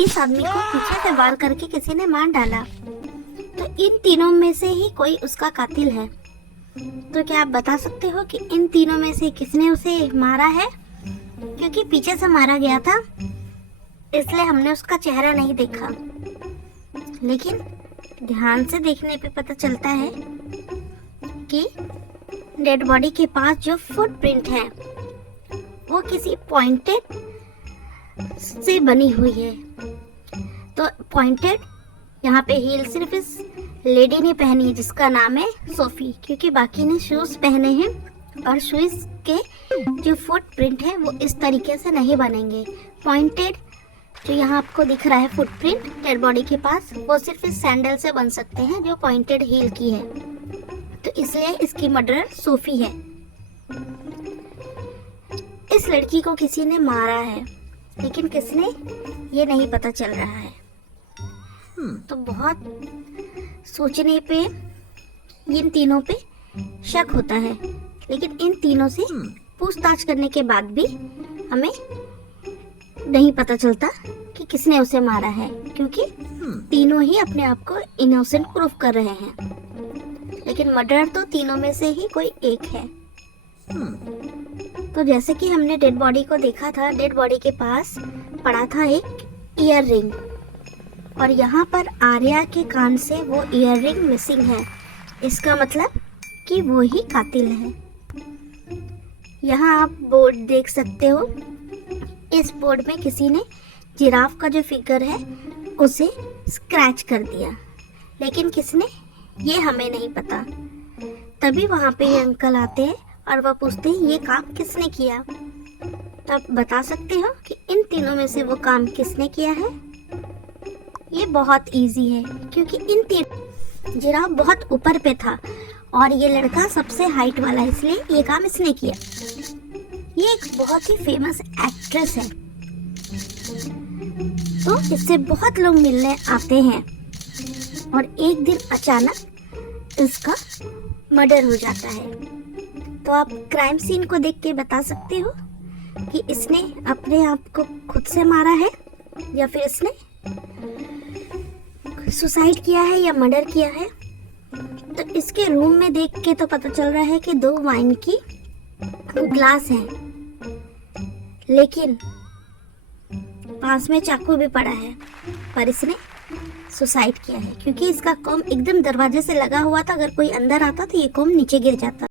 इस आदमी को पीछे से वार करके किसी ने मार डाला। तो इन तीनों में से ही कोई उसका कातिल है। तो क्या आप बता सकते हो कि इन तीनों में से किसने उसे मारा है? क्योंकि पीछे से मारा गया था, इसलिए हमने उसका चेहरा नहीं देखा, लेकिन ध्यान से देखने पे पता चलता है कि डेड बॉडी के पास जो फुटप्रिंट है वो किसी पॉइंटेड से बनी हुई है। तो पॉइंटेड, यहाँ पे हील सिर्फ इस लेडी ने पहनी है जिसका नाम है सोफी, क्योंकि बाकी ने शूज पहने हैं और शूज के जो फुटप्रिंट है वो इस तरीके से नहीं बनेंगे। पॉइंटेड जो यहाँ आपको दिख रहा है फुटप्रिंट डेड बॉडी के पास, वो सिर्फ इस सैंडल से बन सकते हैं जो पॉइंटेड हील की है। तो इसलिए इसकी मर्डरर सोफी है। इस लड़की को किसी ने मारा है, लेकिन किसने ये नहीं पता चल रहा है। तो बहुत सोचने पे इन तीनों पे शक होता है, लेकिन इन तीनों से पूछताछ करने के बाद भी हमें नहीं पता चलता कि किसने उसे मारा है, क्योंकि तीनों ही अपने आप को इनोसेंट प्रूव कर रहे हैं। लेकिन मर्डर तो तीनों में से ही कोई एक है। तो जैसे कि हमने डेड बॉडी को देखा था, डेड बॉडी के पास पड़ा था एक ईयर रिंग, और यहाँ पर आर्या के कान से वो ईयर रिंग मिसिंग है। इसका मतलब कि वो ही कातिल है। यहाँ आप बोर्ड देख सकते हो। इस बोर्ड में किसी ने जिराफ का जो फिगर है उसे स्क्रैच कर दिया, लेकिन किसने, ये हमें नहीं पता। तभी वहाँ पे ये अंकल आते हैं और वह पूछते हैं ये काम किसने किया। तो आप बता सकते हो कि इन तीनों में से वो काम किसने किया है? ये बहुत इजी है, क्योंकि इन तीन जिराफ बहुत ऊपर पे था और ये लड़का सबसे हाइट वाला, इसलिए ये काम इसने किया। ये एक बहुत ही फेमस एक्ट्रेस है, तो इससे बहुत लोग मिलने आते हैं और एक दिन अचानक इसका मर्डर हो जाता है। तो आप क्राइम सीन को देख के बता सकते हो कि इसने अपने आप को खुद से मारा है या फिर इसने सुसाइड किया है या मर्डर किया है। तो इसके रूम में देख के तो पता चल रहा है कि 2 वाइन की ग्लास हैं, लेकिन पास में चाकू भी पड़ा है, पर इसने सुसाइड किया है क्योंकि इसका कॉम एकदम दरवाजे से लगा हुआ था। अगर कोई अंदर आता तो ये कॉम नीचे गिर जाता।